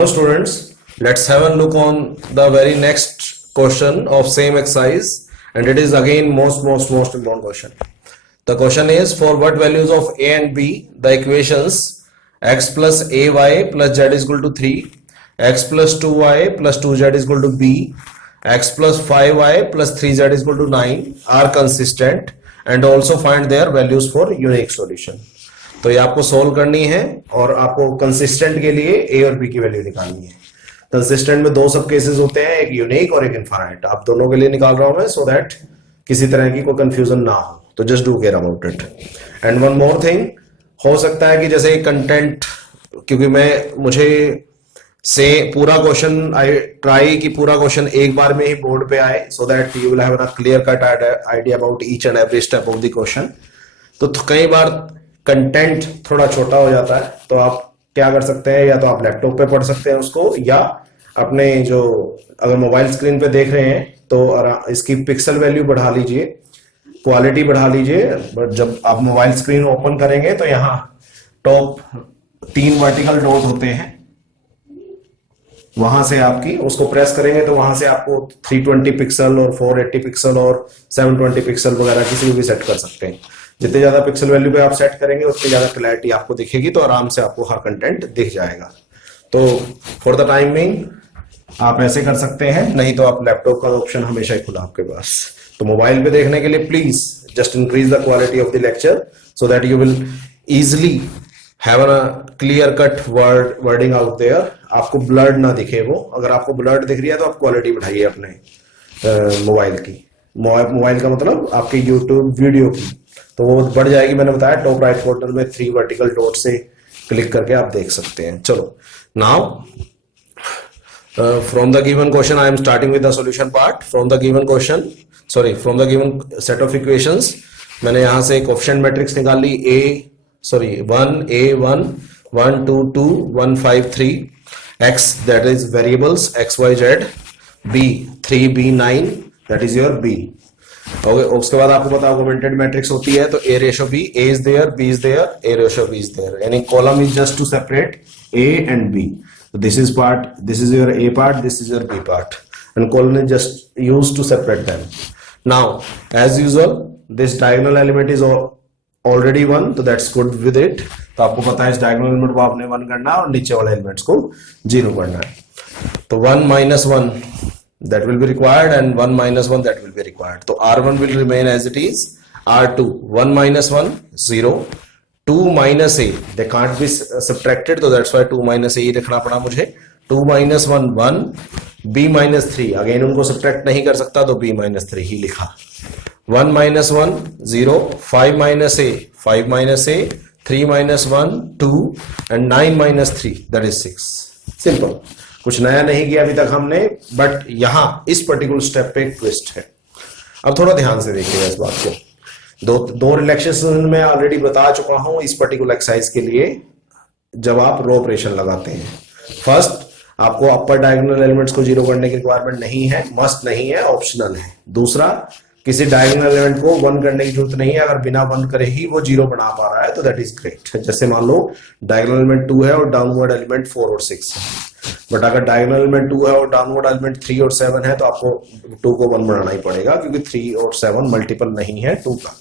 Students, let's have a look on the very next question of same exercise, and it is again most important question. The question is, for what values of a and b the equations x plus ay plus z is equal to 3, x plus 2y plus 2z is equal to b, x plus 5y plus 3z is equal to 9 are consistent, and also find their values for unique solution. तो ये आपको solve करनी है और आपको consistent के लिए ए और बी की वैल्यू निकालनी है. कंसिस्टेंट में दो सब केसेस होते हैं, एक यूनिक और एक इनफाइनाइट. आप दोनों के लिए निकाल रहा हूं मैं सो दैट किसी तरह की कोई कंफ्यूजन ना हो. तो just do care about it. And one more thing, हो सकता है कि जैसे कंटेंट, क्योंकि मुझे से पूरा क्वेश्चन आई ट्राई कि पूरा क्वेश्चन एक बार में ही बोर्ड पे आए सो that you will have a clear cut idea about each and every step of the question. तो कई बार कंटेंट थोड़ा छोटा हो जाता है, तो आप क्या कर सकते हैं, या तो आप लैपटॉप पे पढ़ सकते हैं उसको, या अपने जो अगर मोबाइल स्क्रीन पे देख रहे हैं तो इसकी पिक्सल वैल्यू बढ़ा लीजिए, क्वालिटी बढ़ा लीजिए. बट जब आप मोबाइल स्क्रीन ओपन करेंगे तो यहाँ टॉप 3 वर्टिकल डॉट होते हैं, वहां से आपकी उसको प्रेस करेंगे तो वहां से आपको 320 पिक्सल और 480 पिक्सल और 720 पिक्सल वगैरह किसी भी सेट कर सकते हैं. जितने ज्यादा पिक्सल वैल्यू पे आप सेट करेंगे उतनी ज्यादा क्लैरिटी आपको दिखेगी, तो आराम से आपको हर कंटेंट दिख जाएगा. तो फॉर द टाइमिंग आप ऐसे कर सकते हैं, नहीं तो आप लैपटॉप का ऑप्शन हमेशा ही खुला आपके पास. तो मोबाइल पे देखने के लिए please just increase the quality of the lecture so that you will easily have a clear cut wording out there. आपको ब्लर्ड ना दिखे वो. अगर आपको ब्लर्ड दिख रही है तो आप क्वालिटी बढ़ाइए अपने मोबाइल की. मोबाइल का मतलब आपके यूट्यूब वीडियो की, तो वो बढ़ जाएगी. मैंने बताया टॉप राइट कॉर्नर में 3 वर्टिकल डॉट से क्लिक करके आप देख सकते हैं. चलो, now from the given question I am starting with the solution part. From the given set of equations मैंने यहां से कोएफिशिएंट मैट्रिक्स निकाल ली. 1a1 1 2 2 1 5 3, x that is variables x y z, b 3 b 9 that is your b. Okay, उसके बाद आपको पता augmented matrix होती है तो a ratio b, a is there, b is there, a ratio b is there. यानी column is just to separate a and b. This is part, this is your a part, this is your b part, and column is just used to separate them. Now as usual this diagonal element is already 1, तो that's good with it. तो आपको पता है इस diagonal element को आपने 1 करना है और नीचे वाले एलिमेंट्स को 0 करना है. तो 1 minus 1 that will be required and 1 minus 1 that will be required. So R1 will remain as it is. R2 1 minus 1 0, 2 minus a they can't be subtracted, so that's why 2 minus a ही रखना पड़ा मुझे. 2 minus 1 1, b minus 3 again उनको subtract नहीं कर सकता तो b minus 3 ही लिखा. 1 minus 1 0, 5 minus a 5 minus a, 3 minus 1 2 and 9 minus 3 that is 6. Simple, कुछ नया नहीं किया अभी तक हमने, बट यहां इस पर्टिकुलर स्टेप पे एक ट्विस्ट है. अब थोड़ा ध्यान से देखिएगा इस बात को. दो रिलेक्सेशन में ऑलरेडी बता चुका हूं इस पर्टिकुलर एक्सरसाइज के लिए. जब आप रो ऑपरेशन लगाते हैं, फर्स्ट आपको अपर डायगोनल एलिमेंट्स को 0 करने की रिक्वायरमेंट नहीं है, मस्ट नहीं है, ऑप्शनल है. दूसरा, किसी डायगोनल एलिमेंट को 1 करने की जरूरत नहीं है. अगर बिना 1 करे ही वो 0 बना पा रहा है तो दैट इज ग्रेट. जैसे मान लो डायगोनल एलिमेंट 2 है और डाउनवर्ड एलिमेंट 4 और 6 है. बट अगर डायगोनल एलिमेंट 2 है और डाउनवर्ड एलिमेंट 3 और 7 है तो आपको 2 को 1 बनाना ही पड़ेगा, क्योंकि 3 और 7 मल्टीपल नहीं है 2 का.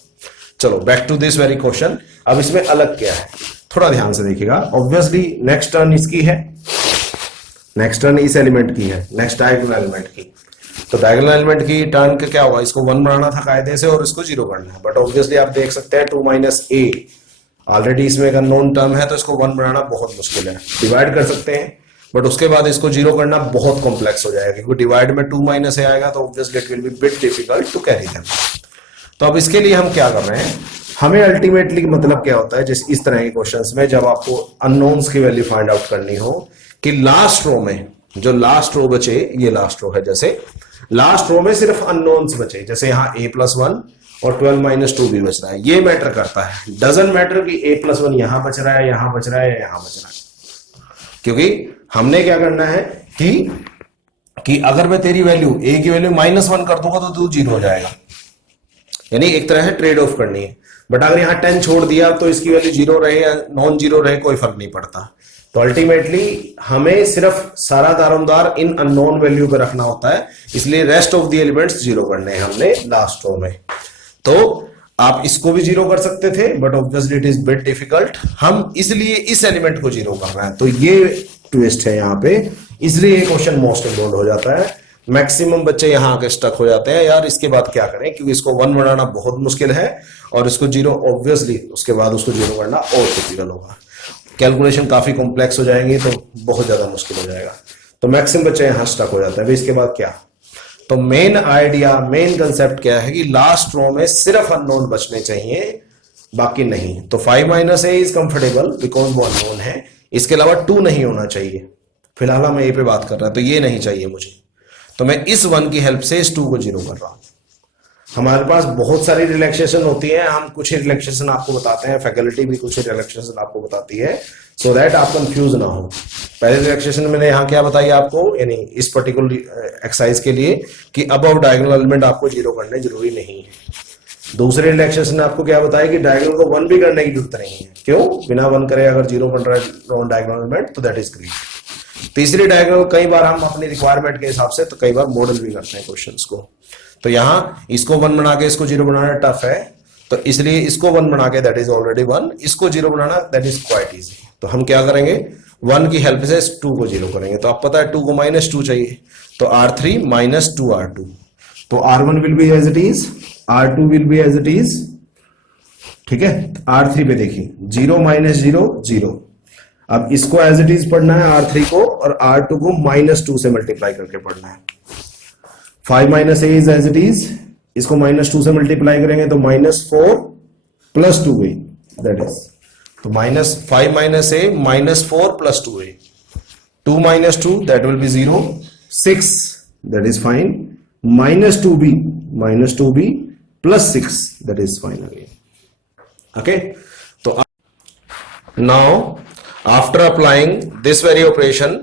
चलो, back to this very question. अब इसमें अलग क्या है, थोड़ा ध्यान से देखिएगा. ऑब्वियसली नेक्स्ट टर्न इसकी है, नेक्स्ट टर्न इस एलिमेंट की है, नेक्स्ट डायगोनल एलिमेंट की. तो डायगोनल एलिमेंट की टर्न का क्या होगा, इसको 1 बनाना था कायदे से और इसको 0 करना है, बट ऑब्वियसली आप देख सकते हैं 2 माइनस ए ऑलरेडी इसमें एक अननोन टर्म है, तो इसको 1 बनाना बहुत मुश्किल है। डिवाइड कर सकते हैं बट उसके बाद इसको 0 करना बहुत कॉम्प्लेक्स हो जाएगा, क्योंकि डिवाइड में 2 माइनस ए आएगा तो obviously it will be bit difficult to carry them. तो अब इसके लिए हम क्या कर रहे हैं, हमें अल्टीमेटली मतलब क्या होता है, जिस इस तरह के क्वेश्चंस में जब आपको अननोन्स की वैल्यू फाइंड आउट करनी हो कि लास्ट रो में जो लास्ट रो बचे, ये लास्ट रो है, जैसे लास्ट रो में सिर्फ अननोन्स बचे, जैसे यहाँ a+1 और 12 माइनस 2 भी बच रहा है, ये मैटर करता है। डजंट मैटर कि a+1 यहां बच रहा है, यहां बच रहा है या यहां बच रहा है, क्योंकि हमने क्या करना है कि अगर मैं तेरी वैल्यू a की वैल्यू -1 कर दूंगा तो तू 0 हो जाएगा, यानी एक तरह से ट्रेड ऑफ करनी है। बट अगर यहाँ 10 छोड़ दिया तो इसकी वैल्यू 0 रहे या नॉन 0 रहे कोई फर्क नहीं पड़ता। तो अल्टीमेटली हमें सिर्फ सारा दारोमदार इन अननोन वैल्यू पे रखना होता है, इसलिए रेस्ट ऑफ द एलिमेंट्स 0 करने हैं हमने लास्ट रो में। तो आप इसको भी 0 कर सकते थे but obviously it is bit difficult, हम इसलिए इस एलिमेंट को 0 कर रहे हैं। तो ये ट्विस्ट है यहाँ पे, इसलिए ये क्वेश्चन मोस्ट इम्पोर्टेंट हो जाता है। मैक्सिमम बच्चे यहाँ आके स्टक हो जाते हैं, यार इसके बाद क्या करें, क्योंकि इसको 1 बनाना बहुत मुश्किल है और इसको 0 ऑब्वियसली उसके बाद उसको 0 करना और डिफिकल्ट होगा, कैलकुलेशन काफी कॉम्प्लेक्स हो जाएंगी तो बहुत ज्यादा मुश्किल हो जाएगा। तो मैक्सिमम बच्चे यहाँ स्टक हो जाते हैं। अभी इसके बाद क्या, तो मेन आइडिया मेन कंसेप्ट क्या है कि लास्ट रो में सिर्फ अननोन बचने चाहिए, बाकी नहीं। तो 5 minus A is comfortable because वो अननोन है, इसके अलावा 2 नहीं होना चाहिए। फिलहाल हम ए पे बात कर रहे हैं, तो ये नहीं चाहिए मुझे, तो मैं इस 1 की हेल्प से इस 2 को 0 कर रहा हूं। हमारे पास बहुत सारी रिलैक्सेशन होती है, हम कुछ ही रिलैक्सेशन आपको बताते हैं, फैकल्टी भी कुछ ही रिलैक्सेशन आपको बताती है, सो दैट आप कंफ्यूज ना हो। पहले रिलैक्सेशन मैंने यहाँ क्या बताई आपको, यानी इस पर्टिकुलर एक्सरसाइज के लिए कि अबव डायगोनल एलिमेंट आपको 0 करने जरूरी नहीं है। दूसरे रिलैक्सेशन ने आपको क्या बताया कि डायगोनल को 1 भी करने की जरूरत नहीं है, क्यों, बिना 1 करे अगर 0 बन रहा है नॉन डायगोनल एलिमेंट तो दैट इज ग्रेट। तीसरी डायगोनल कई बार हम अपनी रिक्वायरमेंट के हिसाब से तो कई बार मॉडल भी करते हैं क्वेश्चंस को, तो यहाँ इसको 1 बना के इसको 0 बनाना टफ है, तो इसलिए इसको 1 बना के दैट इज ऑलरेडी 1, इसको 0 बनाना दैट इज क्वाइट इजी। तो हम क्या करेंगे, 1 की हेल्प से 2 को 0 करेंगे। तो आप पता है 2 को -2 चाहिए, तो R3 - 2R2, तो R1 will be as it is, R2 will be as it is, ठीक है। R3 पे देखिए 0 - 0 0, अब इसको एज इट इज पढ़ना है R3 को, और R2 को -2 से मल्टीप्लाई करके पढ़ना है। 5 minus A is as it is, इसको -2 से मल्टीप्लाई करेंगे तो -4 + 2a दैट इज, तो -5 minus A -4 + 2a, 2 - 2 that will be 0, 6 that is fine, -2b + 6 that is fine again, okay. तो now after applying this very operation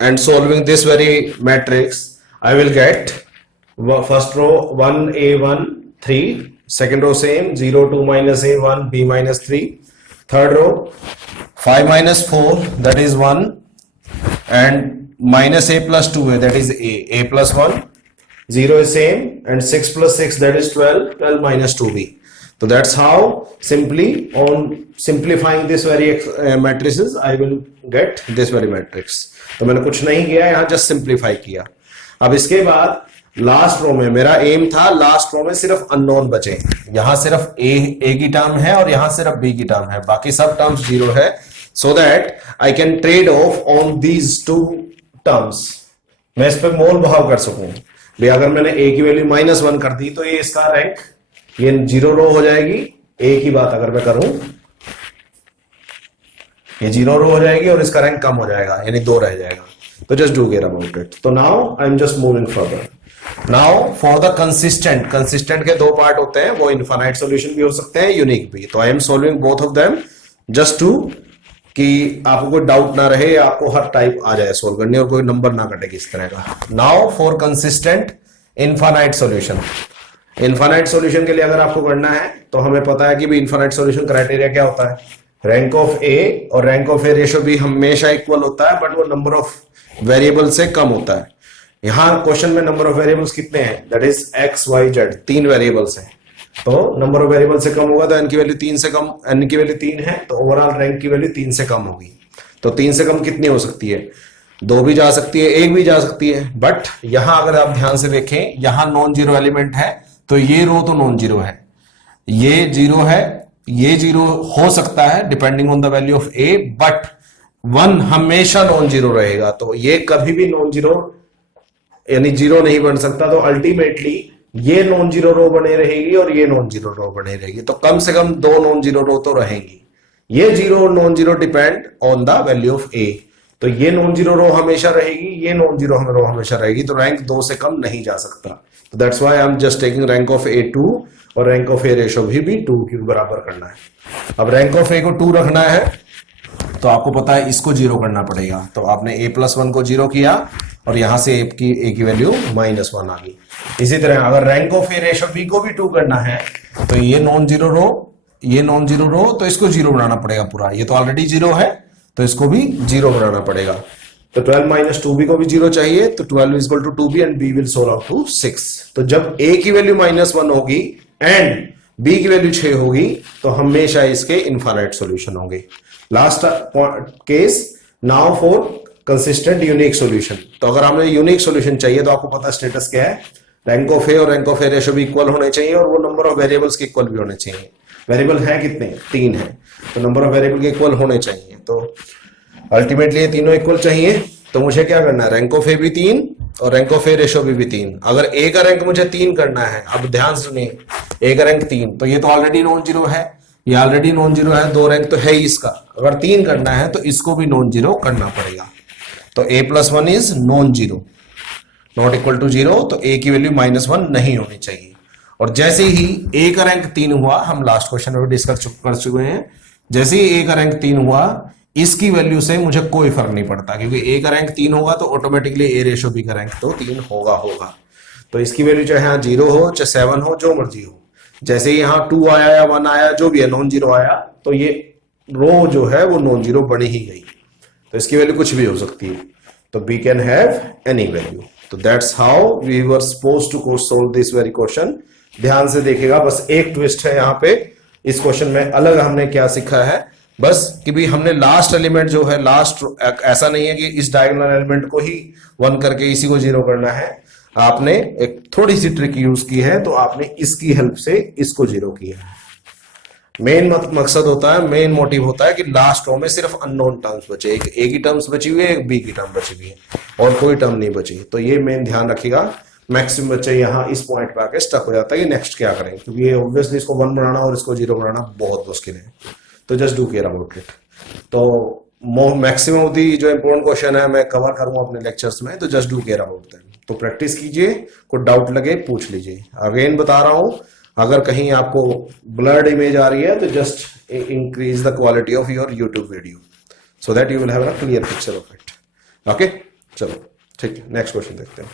and solving this very matrix, I will get first row 1a1 3, second row same 0 2 - a 1 b - 3, third row 5 - 4 that is 1 and -a + 2a that is a + 1, 0 is same and 6 + 6 that is 12, 12 - 2b. So that's how simply on simplifying this very matrices I will get this very matrix. तो मैंने कुछ नहीं किया यहाँ, just simplify किया। अब इसके बाद लास्ट रो में मेरा एम था, लास्ट रो में सिर्फ अननोन बचे, यहाँ सिर्फ ए की टर्म है और यहाँ सिर्फ बी की टर्म है, बाकी सब टर्म्स 0 है, so that I can trade off on these 2 terms. मैं इस पर मोल भाव कर सकूं भाई, अगर मैंने ए की वैल्यू -1 कर दी तो ये इसका रैंक ये 0 रो हो जाएगी, ए की बात अगर मैं करूं ये 0 रो हो जाएगी और इसका रैंक कम हो जाएगा, यानी 2 रह जाएगा। तो just do care about it. तो now I am just moving further. Now for the consistent, consistent के 2 पार्ट होते हैं, वो इनफाइनाइट सॉल्यूशन भी हो सकते हैं, यूनिक भी। तो I am solving both of them just to कि आपको कोई डाउट ना रहे, आपको हर टाइप आ जाए सोल्व करने और कोई नंबर ना कटे किस तरह का। Now for consistent infinite solution, infinite solution के लिए अगर आपको करना है तो हमें पता है कि भी इनफाइनाइट सॉल्यूशन क्राइटेरिया क्या होता है, रैंक ऑफ ए और रैंक ऑफ ए रेशियो भी हमेशा इक्वल होता है, बट वो नंबर ऑफ वेरिएबल से कम होता है। यहाँ क्वेश्चन में नंबर ऑफ वेरिएबल्स कितने हैं, that is X Y Z, 3 variables हैं, तो नंबर ऑफ वेरिएबल से कम होगा तो एन की वैल्यू 3 से कम, एन की वैल्यू 3 है तो ओवरऑल रैंक की वैल्यू 3 से कम होगी। तो 3 से कम कितनी हो सकती है, 2 भी जा सकती है, 1 भी जा सकती है, बट यहां अगर आप ध्यान से देखें, यहां नॉन जीरो एलिमेंट है, तो ये रो तो नॉन जीरो है, ये जीरो है, ये जीरो हो सकता है depending on the value of A, but 1 हमेशा नॉन जीरो रहेगा, तो ये कभी भी नॉन जीरो यानी जीरो नहीं बन सकता। तो अल्टीमेटली ये नॉन जीरो रो बने रहेगी और ये नॉन जीरो रो बने रहेगी, तो कम से कम 2 नॉन जीरो रो तो रहेंगी। ये जीरो और non zero depend on the value of a, तो ये नॉन जीरो रो हमेशा रहेगी, ये नॉन जीरो रो हमेशा रहेगी, तो रैंक 2 से कम नहीं जा सकता। तो that's why I am just taking rank of a 2 और रैंक ऑफ ए रेशो भी 2 के बराबर करना है। अब रैंक ऑफ ए को 2 रखना है तो आपको पता है इसको 0 करना पड़ेगा, तो आपने a+1 को 0 किया और यहां से ए की वैल्यू -1 आ गई। इसी तरह अगर rank of A ratio B को भी 2 करना है तो ये नॉन जीरो रो, ये नॉन जीरो रो, तो इसको 0 बनाना पड़ेगा पूरा, ये तो ऑलरेडी 0 है तो इसको भी 0 बनाना पड़ेगा। तो 12 - 2b को भी 0 चाहिए, तो 12 = 2b and b will solve out to 6। तो जब a की वैल्यू -1 होगी एंड b की वैल्यू 6 होगी तो हमेशा इसके इनफाइनाइट सॉल्यूशन होंगे। Last case now for consistent unique solution. तो अगर हमें यूनिक सॉल्यूशन चाहिए तो आपको पता स्टेटस क्या है, रैंक ऑफ ए और रैंक ऑफ ए रेशो भी इक्वल होने चाहिए और वो नंबर ऑफ वेरिएबल्स के इक्वल भी होने चाहिए। वेरिएबल है कितने, 3 है, तो नंबर ऑफ वेरिएबल के इक्वल होने चाहिए। तो अल्टीमेटली ये तीनों इक्वल चाहिए, तो मुझे क्या करना है, रैंक ऑफ ए भी 3 और रैंक ऑफ ए रेशो भी 3। अगर ए का रैंक मुझे 3 करना है, अब ध्यान सुनिए, ए का रैंक 3, तो ये तो ऑलरेडी नॉन जीरो है, ये ऑलरेडी नॉन जीरो है, 2 रैंक तो है ही इसका। अगर 3 करना है तो इसको भी नॉन जीरो करना पड़ेगा। तो a+1 is non zero, not equal to 0, तो a की वैल्यू -1 नहीं होनी चाहिए। और जैसे ही a का रैंक 3 हुआ, हम लास्ट क्वेश्चन में डिस्कस कर चुके हैं, जैसे ही a का रैंक 3 हुआ, इसकी वैल्यू से मुझे कोई फर्क नहीं पड़ता, क्योंकि a का रैंक 3 होगा तो ऑटोमेटिकली a रेशो b का रैंक तो 3 होगा। तो इसकी वैल्यू चाहे यहाँ 0 हो चाहे 7 हो, जो मर्जी हो, जैसे ही यहाँ 2 आया या 1 आया, जो भी है नॉन जीरो आया, तो ये रो जो है वो नॉन जीरो बनी ही गई। तो इसकी वैल्यू कुछ भी हो सकती है, तो b can have any value. तो that's how we were supposed to solve this very question. ध्यान से देखिएगा, बस एक ट्विस्ट है यहाँ पे, इस क्वेश्चन में अलग हमने क्या सीखा है, बस कि भी हमने लास्ट एलिमेंट जो है, लास्ट, ऐसा नहीं है कि इस डायगोनल एलिमेंट को ही 1 करके इसी को 0 करना है, आपने एक थोड़ी सी ट्रिक यूज की है, तो आपने इसकी हेल्प से इसको 0 किया है। मेन मकसद होता है, मेन मोटिव होता है कि लास्ट रो में सिर्फ अननोन टर्म्स बचे, एक ए की टर्म्स बची हुई है, एक बी की टर्म बची हुई है, और कोई टर्म नहीं बची। तो ये मेन ध्यान रखिएगा। मैक्सिमम बच्चे यहाँ इस पॉइंट पे आके स्टक हो जाता है कि नेक्स्ट क्या करें, क्योंकि ये ऑब्वियसली इसको 1 बनाना और इसको 0 बनाना बहुत मुश्किल है। तो just do care about it. तो मैक्सिमम ऑफ दी जो इंपॉर्टेंट क्वेश्चन है मैं कवर करूंगा अपने लेक्चर्स में, तो just do care about them. तो प्रैक्टिस कीजिए, कोई डाउट लगे पूछ लीजिए। अगेन बता रहा हूं, अगर कहीं आपको ब्लर्ड इमेज आ रही है तो just increase the quality of your YouTube video so that you will have a clear picture of it. Okay, चलो ठीक है, नेक्स्ट क्वेश्चन देखते हैं।